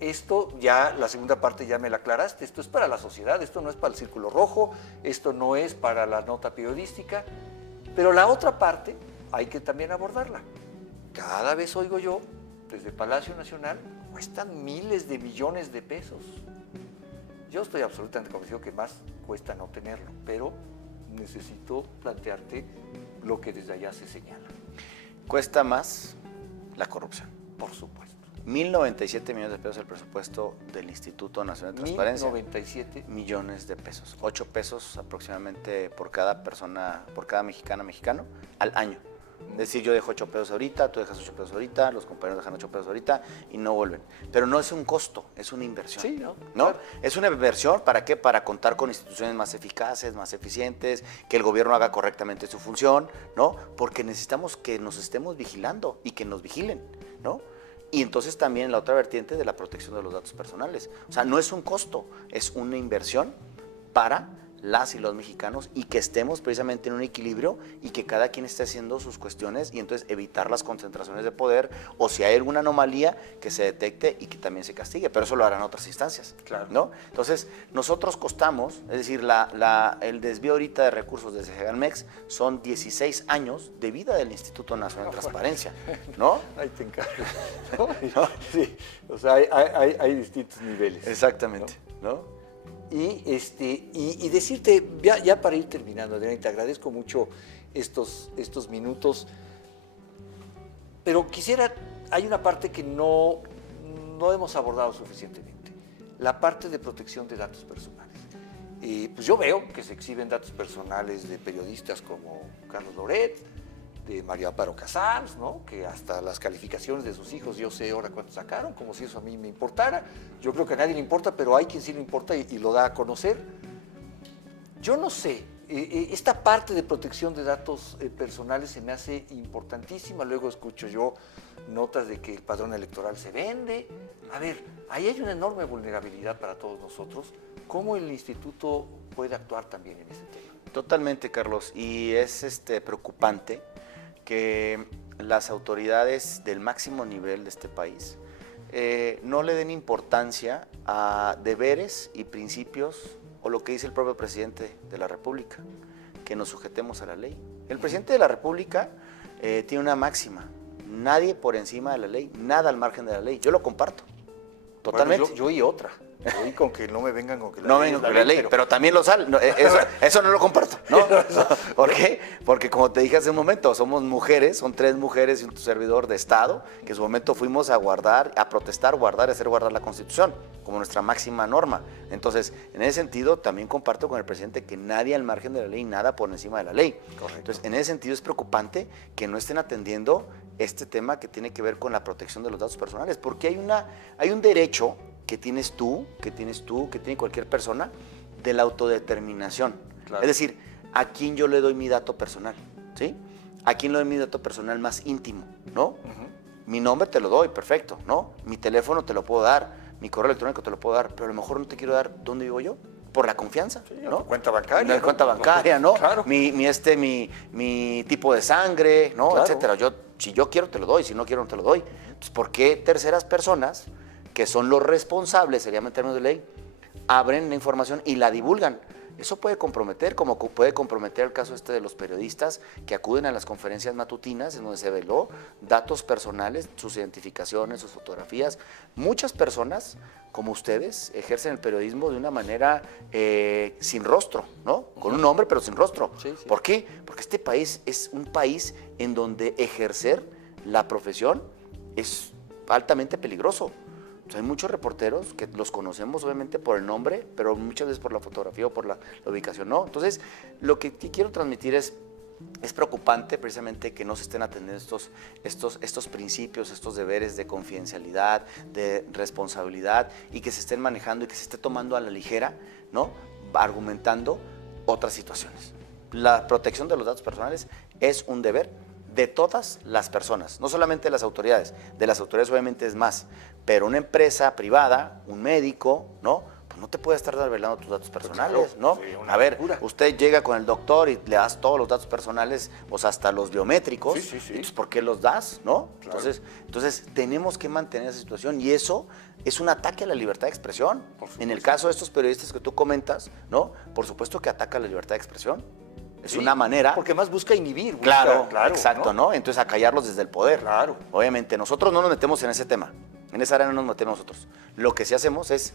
Esto ya, la segunda parte ya me la aclaraste, esto es para la sociedad, esto no es para el Círculo Rojo, esto no es para la nota periodística, pero la otra parte hay que también abordarla. Cada vez oigo yo, desde Palacio Nacional, cuestan miles de millones de pesos. Yo estoy absolutamente convencido que más cuesta no tenerlo, pero necesito plantearte lo que desde allá se señala. Cuesta más la corrupción. Por supuesto. 1.097 millones de pesos el presupuesto del Instituto Nacional de Transparencia. 1.097 millones de pesos. 8 pesos aproximadamente por cada persona, por cada mexicano al año. Es decir, yo dejo 8 pesos ahorita, tú dejas 8 pesos ahorita, los compañeros dejan 8 pesos ahorita y no vuelven. Pero no es un costo, es una inversión. Sí, ¿no? ¿No? Claro. Es una inversión, ¿para qué? Para contar con instituciones más eficaces, más eficientes, que el gobierno haga correctamente su función, ¿no? Porque necesitamos que nos estemos vigilando y que nos vigilen, ¿no? Y entonces también la otra vertiente de la protección de los datos personales. O sea, no es un costo, es una inversión para las y los mexicanos y que estemos precisamente en un equilibrio y que cada quien esté haciendo sus cuestiones y entonces evitar las concentraciones de poder o si hay alguna anomalía que se detecte y que también se castigue, pero eso lo harán otras instancias, Claro. ¿no? Entonces, nosotros costamos, es decir, el desvío ahorita de recursos desde Segalmex son 16 años de vida del Instituto Nacional de Transparencia, ¿no? Ahí te encargo. ¿No? Sí, o sea, hay distintos niveles. Exactamente, ¿no? Y decirte, ya para ir terminando, Adriana, y te agradezco mucho estos minutos, pero hay una parte que no hemos abordado suficientemente, la parte de protección de datos personales. Pues yo veo que se exhiben datos personales de periodistas como Carlos Loret, de María Amparo Casals, ¿no? Que hasta las calificaciones de sus hijos yo sé ahora cuánto sacaron, como si eso a mí me importara. Yo creo que a nadie le importa, pero hay quien sí le importa y lo da a conocer. Yo no sé, esta parte de protección de datos personales se me hace importantísima. Luego escucho yo notas de que el padrón electoral se vende. A ver, ahí hay una enorme vulnerabilidad para todos nosotros. ¿Cómo el instituto puede actuar también en ese tema? Totalmente, Carlos, y es preocupante que las autoridades del máximo nivel de este país no le den importancia a deberes y principios o lo que dice el propio presidente de la República, que nos sujetemos a la ley. El presidente de la República tiene una máxima: nadie por encima de la ley, nada al margen de la ley. Yo lo comparto, totalmente. Bueno, yo oí otra. Oí con que no me vengan con que no vengo con la ley, pero también lo sale. Eso no lo comparto, ¿no? ¿Por qué? Porque como te dije hace un momento, somos mujeres, son 3 mujeres y un servidor de Estado, que en su momento fuimos a protestar, guardar y hacer guardar la Constitución, como nuestra máxima norma. Entonces, en ese sentido, también comparto con el presidente que nadie al margen de la ley, nada por encima de la ley. Correcto. Entonces, en ese sentido es preocupante que no estén atendiendo este tema que tiene que ver con la protección de los datos personales, porque hay un derecho que tienes tú, que tiene cualquier persona, de la autodeterminación. Claro. Es decir, ¿a quién yo le doy mi dato personal? ¿Sí? ¿A quién le doy mi dato personal más íntimo? ¿No? Mi nombre te lo doy, perfecto, ¿no? Mi teléfono te lo puedo dar, mi correo electrónico te lo puedo dar, pero a lo mejor no te quiero dar dónde vivo yo, por la confianza, Sí, ¿no? tu cuenta bancaria. Mi cuenta bancaria, ¿no? Claro. Mi tipo de sangre, ¿no? Claro. Etcétera. Si yo quiero, te lo doy, si no quiero, no te lo doy. Entonces, ¿por qué terceras personas, que son los responsables, serían en términos de ley, abren la información y la divulgan? Eso puede comprometer, como puede comprometer el caso de los periodistas que acuden a las conferencias matutinas en donde se veló datos personales, sus identificaciones, sus fotografías. Muchas personas, como ustedes, ejercen el periodismo de una manera sin rostro, ¿no? Con un nombre, pero sin rostro. Sí, sí. ¿Por qué? Porque este país es un país en donde ejercer la profesión es altamente peligroso. Hay muchos reporteros que los conocemos obviamente por el nombre, pero muchas veces por la fotografía o por la ubicación, ¿no? Entonces, lo que quiero transmitir es preocupante precisamente que no se estén atendiendo estos principios, estos deberes de confidencialidad, de responsabilidad, y que se estén manejando y que se esté tomando a la ligera, ¿no? Argumentando otras situaciones. La protección de los datos personales es un deber de todas las personas, no solamente de las autoridades obviamente es más, pero una empresa privada, un médico, ¿no? Pues no te puede estar revelando tus datos personales, Claro, ¿no? sí, una A ver, locura. usted llega con el doctor y le das todos los datos personales, o sea, hasta los biométricos, Sí, sí, sí. entonces, ¿por qué los das, no? Claro. Entonces, tenemos que mantener esa situación y eso es un ataque a la libertad de expresión. Por supuesto. En el caso de estos periodistas que tú comentas, ¿no? Por supuesto que ataca la libertad de expresión. Es Sí, una manera... Porque más busca inhibir. Claro, claro, exacto, ¿no? Entonces acallarlos desde el poder. Claro. Obviamente, nosotros no nos metemos en ese tema. En esa área no nos metemos nosotros. Lo que sí hacemos es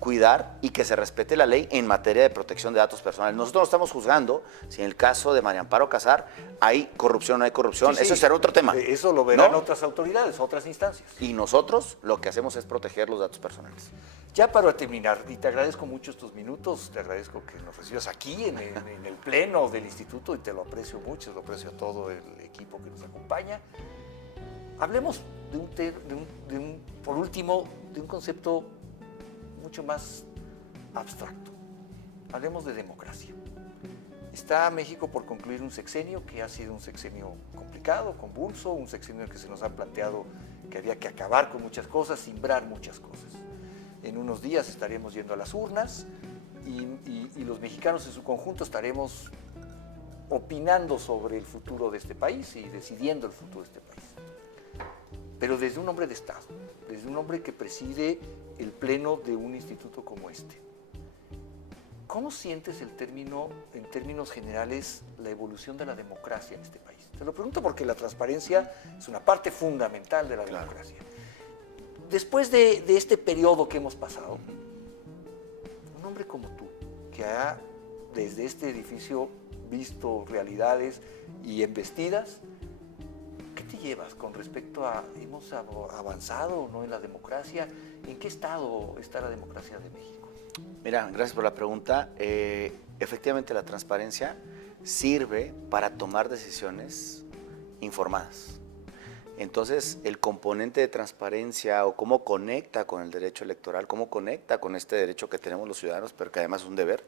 cuidar y que se respete la ley en materia de protección de datos personales. Nosotros no estamos juzgando si en el caso de María Amparo Casar hay corrupción o no hay corrupción. Sí, sí. Eso será otro tema. Eso lo verán ¿no? otras autoridades, otras instancias. Y nosotros lo que hacemos es proteger los datos personales. Ya para terminar, y te agradezco mucho estos minutos, te agradezco que nos recibas aquí en el pleno del instituto y te lo aprecio mucho, lo aprecio a todo el equipo que nos acompaña. Hablemos por último, de un concepto mucho más abstracto. Hablemos de democracia. Está México por concluir un sexenio que ha sido un sexenio complicado, convulso, un sexenio en el que se nos han planteado que había que acabar con muchas cosas, simbrar muchas cosas. En unos días estaremos yendo a las urnas. y los mexicanos en su conjunto estaremos opinando sobre el futuro de este país y decidiendo el futuro de este país. Pero desde un hombre de Estado, desde un hombre que preside el pleno de un instituto como este. ¿Cómo sientes el término, en términos generales, la evolución de la democracia en este país? Te lo pregunto porque la transparencia es una parte fundamental de la democracia. Después de este periodo que hemos pasado, un hombre como tú, que ha desde este edificio visto realidades y embestidas, ¿qué te llevas con respecto a, hemos avanzado o no en la democracia? ¿En qué estado está la democracia de México? Mira, gracias por la pregunta. Efectivamente, la transparencia sirve para tomar decisiones informadas. Entonces, el componente de transparencia o cómo conecta con el derecho electoral, cómo conecta con este derecho que tenemos los ciudadanos, pero que además es un deber,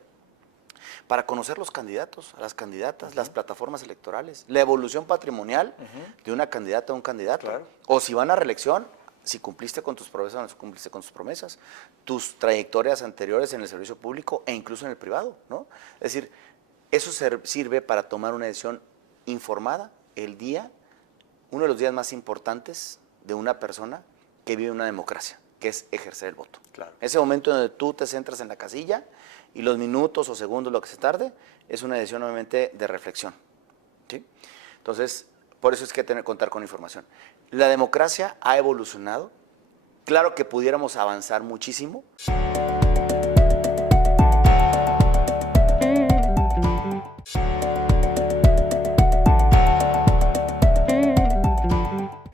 para conocer los candidatos, a las candidatas, las plataformas electorales, la evolución patrimonial de una candidata o un candidato, o si van a reelección, si cumpliste con tus promesas o no cumpliste con tus promesas, tus trayectorias anteriores en el servicio público e incluso en el privado, ¿no? Es decir, eso sirve para tomar una decisión informada el día, uno de los días más importantes de una persona que vive una democracia, que es ejercer el voto. Claro. Ese momento donde tú te centras en la casilla y los minutos o segundos, lo que se tarde, es una decisión obviamente de reflexión, ¿sí? Entonces, por eso es que tener que contar con información. La democracia ha evolucionado. Claro que pudiéramos avanzar muchísimo.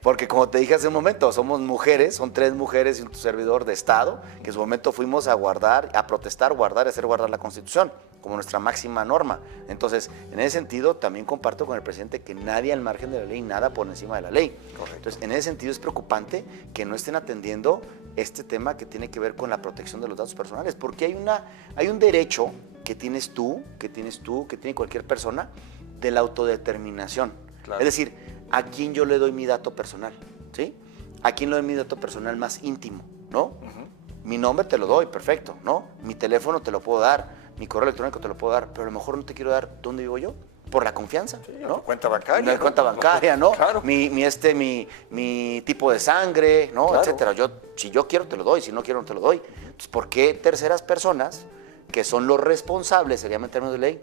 Porque como te dije hace un momento, somos mujeres, son 3 mujeres y un servidor de Estado, que en su momento fuimos a guardar, a protestar, guardar y hacer guardar la Constitución, como nuestra máxima norma. Entonces, en ese sentido, también comparto con el presidente que nadie al margen de la ley, nada por encima de la ley. Correcto. Entonces, en ese sentido es preocupante que no estén atendiendo este tema que tiene que ver con la protección de los datos personales, porque hay un derecho que tienes tú, que tiene cualquier persona, de la autodeterminación. Claro. Es decir, ¿a quién yo le doy mi dato personal? ¿Sí? ¿A quién le doy mi dato personal más íntimo? ¿No? Mi nombre te lo doy, perfecto, ¿no? Mi teléfono te lo puedo dar, mi correo electrónico te lo puedo dar, pero a lo mejor no te quiero dar dónde vivo yo, por la confianza, sí, ¿no? Cuenta bancaria. Mi cuenta bancaria, ¿no? Claro. Mi tipo de sangre, ¿no? Claro. Etcétera. Si yo quiero te lo doy, si no quiero no te lo doy. Entonces, ¿por qué terceras personas, que son los responsables, sería en términos de ley,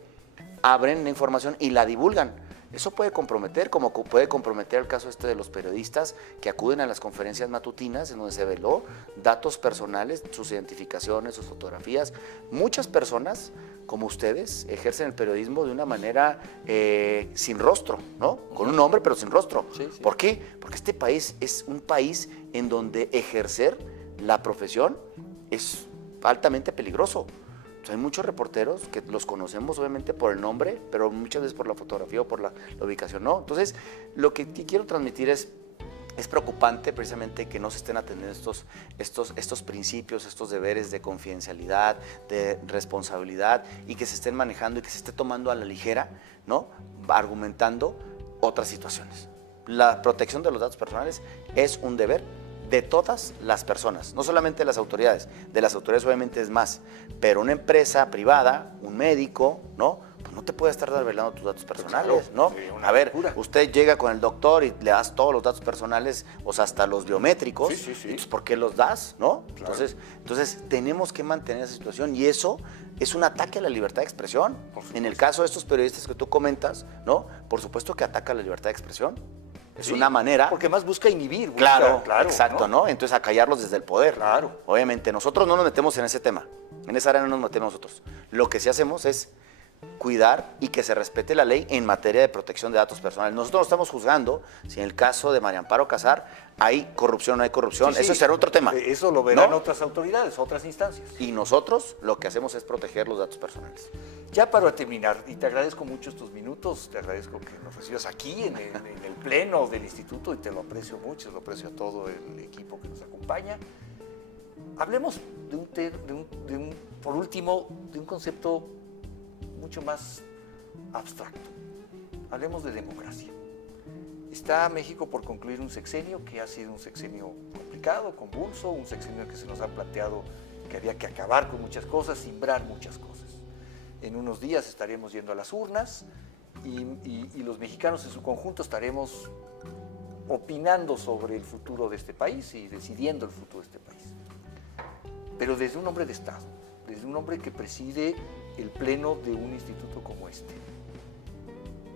abren la información y la divulgan? Eso puede comprometer, como puede comprometer el caso de los periodistas que acuden a las conferencias matutinas en donde se veló datos personales, sus identificaciones, sus fotografías. Muchas personas, como ustedes, ejercen el periodismo de una manera sin rostro, ¿no? Con un nombre, pero sin rostro. Sí, sí. ¿Por qué? Porque este país es un país en donde ejercer la profesión es altamente peligroso. Hay muchos reporteros que los conocemos obviamente por el nombre, pero muchas veces por la fotografía o por la ubicación, ¿no? Entonces, lo que quiero transmitir es preocupante precisamente que no se estén atendiendo estos principios, estos deberes de confidencialidad, de responsabilidad, y que se estén manejando y que se esté tomando a la ligera, ¿no? Argumentando otras situaciones. La protección de los datos personales es un deber de todas las personas, no solamente de las autoridades obviamente es más, pero una empresa privada, un médico, ¿no? Pues no te puede estar revelando tus datos personales, ¿no? Sí, a ver, usted llega con el doctor y le das todos los datos personales, o sea, hasta los biométricos, sí. Entonces, ¿por qué los das, no? Claro. Entonces, tenemos que mantener esa situación y eso es un ataque a la libertad de expresión. En el caso de estos periodistas que tú comentas, ¿no? Por supuesto que ataca la libertad de expresión. Es una manera. Porque más busca inhibir. Claro, exacto, ¿no? Entonces, acallarlos desde el poder. Claro. Obviamente, nosotros no nos metemos en ese tema. En esa área no nos metemos nosotros. Lo que sí hacemos es cuidar y que se respete la ley en materia de protección de datos personales. Nosotros no estamos juzgando si en el caso de María Amparo Casar hay corrupción o no hay corrupción. Sí, eso será otro tema. Eso lo verán otras autoridades, otras instancias. Y nosotros lo que hacemos es proteger los datos personales. Ya para terminar, y te agradezco mucho estos minutos, te agradezco que nos recibas aquí en el pleno del instituto y te lo aprecio mucho, lo aprecio a todo el equipo que nos acompaña. Hablemos por último, de un concepto mucho más abstracto. Hablemos de democracia. Está México por concluir un sexenio que ha sido un sexenio complicado, convulso, un sexenio que se nos ha planteado que había que acabar con muchas cosas, simbrar muchas cosas. En unos días estaremos yendo a las urnas y los mexicanos en su conjunto estaremos opinando sobre el futuro de este país y decidiendo el futuro de este país. Pero desde un hombre de Estado, desde un hombre que preside el pleno de un instituto como este.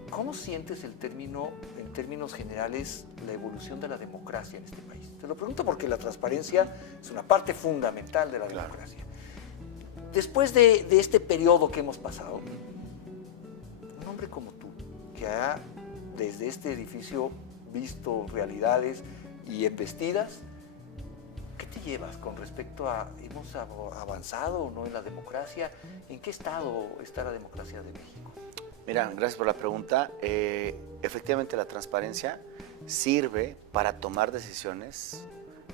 ¿Cómo sientes en términos generales, la evolución de la democracia en este país? Te lo pregunto porque la transparencia es una parte fundamental de la democracia. Después de este periodo que hemos pasado, un hombre como tú, que ha desde este edificio visto realidades y embestidas, ¿qué te llevas con respecto a, hemos avanzado o no en la democracia? ¿En qué estado está la democracia de México? Mira, gracias por la pregunta. Efectivamente, la transparencia sirve para tomar decisiones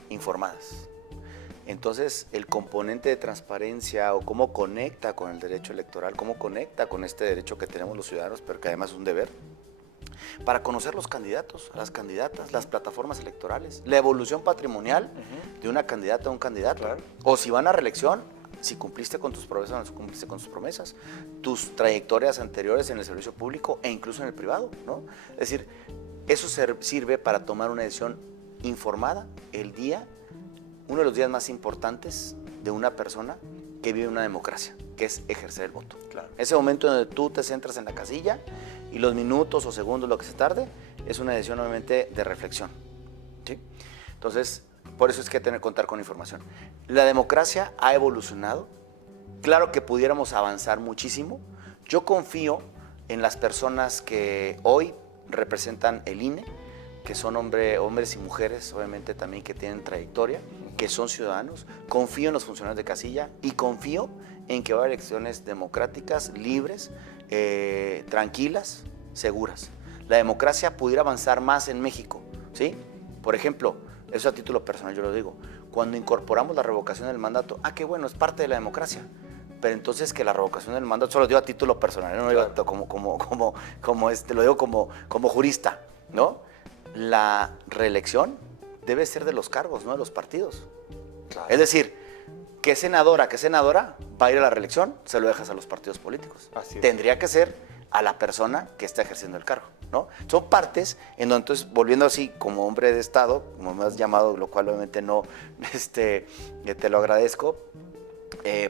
informadas. Entonces, el componente de transparencia o cómo conecta con el derecho electoral, cómo conecta con este derecho que tenemos los ciudadanos, pero que además es un deber, para conocer los candidatos, las candidatas, las plataformas electorales, la evolución patrimonial de una candidata o un candidato, o si van a reelección, si cumpliste con tus promesas o no cumpliste con tus promesas, tus trayectorias anteriores en el servicio público e incluso en el privado, ¿no? Es decir, eso sirve para tomar una decisión informada uno de los días más importantes de una persona que vive una democracia, que es ejercer el voto. Claro. Ese momento en donde tú te centras en la casilla y los minutos o segundos, lo que se tarde, es una decisión obviamente de reflexión, ¿sí? Entonces, por eso es que hay que contar con información. La democracia ha evolucionado. Claro que pudiéramos avanzar muchísimo. Yo confío en las personas que hoy representan el INE, que son hombres y mujeres, obviamente también que tienen trayectoria, que son ciudadanos. Confío en los funcionarios de casilla y confío en que va a haber elecciones democráticas, libres, tranquilas, seguras. La democracia pudiera avanzar más en México, ¿sí? Por ejemplo, eso a título personal yo lo digo, cuando incorporamos la revocación del mandato, qué bueno, es parte de la democracia. Pero entonces que la revocación del mandato, solo lo digo a título personal, no lo digo lo digo como jurista, ¿no? La reelección debe ser de los cargos, no de los partidos. Claro. Es decir, ¿qué senadora va a ir a la reelección? Se lo dejas a los partidos políticos. Tendría que ser a la persona que está ejerciendo el cargo, ¿no? Son partes en donde, entonces, volviendo así como hombre de Estado, como me has llamado, lo cual obviamente no, te lo agradezco,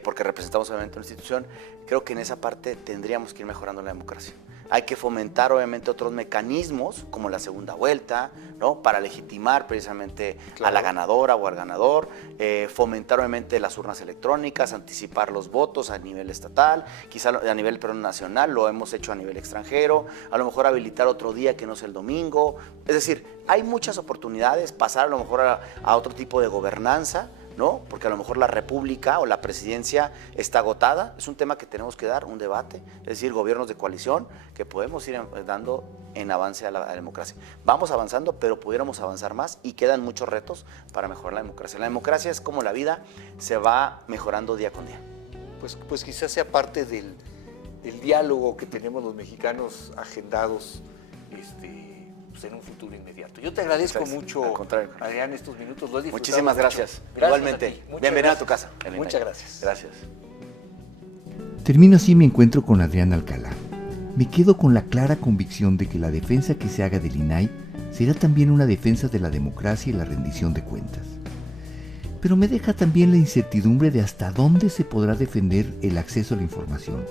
porque representamos obviamente una institución, creo que en esa parte tendríamos que ir mejorando la democracia. Hay que fomentar obviamente otros mecanismos como la segunda vuelta, ¿no? Para legitimar precisamente a la ganadora o al ganador, fomentar obviamente las urnas electrónicas, anticipar los votos a nivel estatal, quizá a nivel nacional, lo hemos hecho a nivel extranjero, a lo mejor habilitar otro día que no sea el domingo. Es decir, hay muchas oportunidades, pasar a lo mejor a otro tipo de gobernanza, ¿no? Porque a lo mejor la república o la presidencia está agotada. Es un tema que tenemos que dar un debate, es decir, gobiernos de coalición que podemos ir dando en avance a la democracia. Vamos avanzando, pero pudiéramos avanzar más y quedan muchos retos para mejorar la democracia. La democracia es como la vida, se va mejorando día con día. Pues quizás sea parte del diálogo que tenemos los mexicanos agendados en un futuro inmediato. Yo te agradezco mucho, Adrián, estos minutos. Lo he disfrutado. Muchísimas gracias. Igualmente. Bienvenido a tu casa. Muchas gracias. Gracias. Termino así mi encuentro con Adrián Alcalá. Me quedo con la clara convicción de que la defensa que se haga del INAI será también una defensa de la democracia y la rendición de cuentas. Pero me deja también la incertidumbre de hasta dónde se podrá defender el acceso a la información,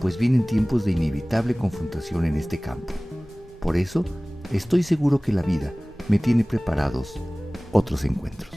pues vienen tiempos de inevitable confrontación en este campo. Por eso, estoy seguro que la vida me tiene preparados otros encuentros.